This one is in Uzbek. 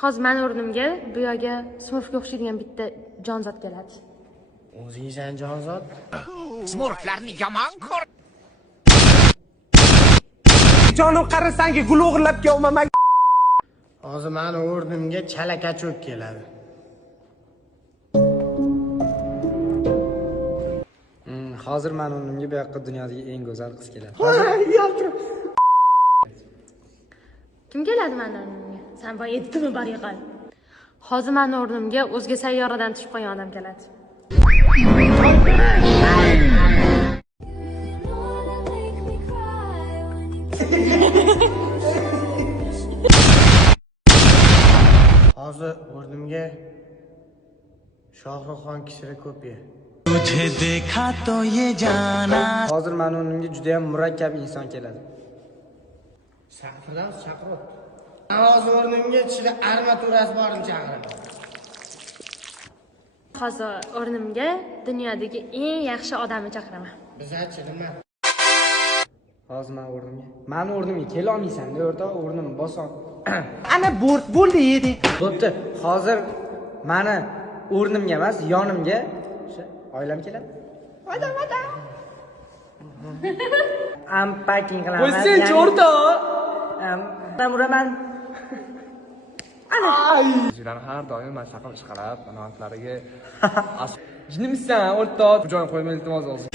Hozir men o'rnimga bu yerga Smurfga o'xshaydigan bitta jonzot keladi. O'zingizdan jonzot? Smurflarni yomon ko'r. Jonim qarasangi gul o'g'irlab kelmamak. Hozir meni o'rnimga chalakachok keladi. Hozir men o'rnimga bu yoqqa dunyodagi eng go'zal qiz keladi. Kim keladi meni o'rnimga? Sen boya yetdimi bariqal? Hozir meni o'rnimga o'zga sayyoradan tushib qolgan odam keladi. Hozir o'rnimga Shohruxxon Kishirko'piya. Hozir men o'rnimga juda ham murakkab inson keladi. Chaqiramiz, chaqiryapti. Hozir o'rnimga ichida armaturasi borini chaqiraman. Hozir o'rnimga dunyodagi eng yaxshi odamni chaqiraman. Bizachi nima? Hozir men o'rnimga kela olmaysan-da, o'rtoq, o'rnim boson. Ana bort bo'ldi edi. Bo'pti. Hozir meni o'rnimga emas, yonimga o'sha oilam keladi. Vada. Unpacking qilaman. Qo'ysin o'rtoq. Uraman. Sizlarni har doim mashaqam ishqalab, manotlariga jinimsan o'rtoq, joy qo'ymay iltimos olsin.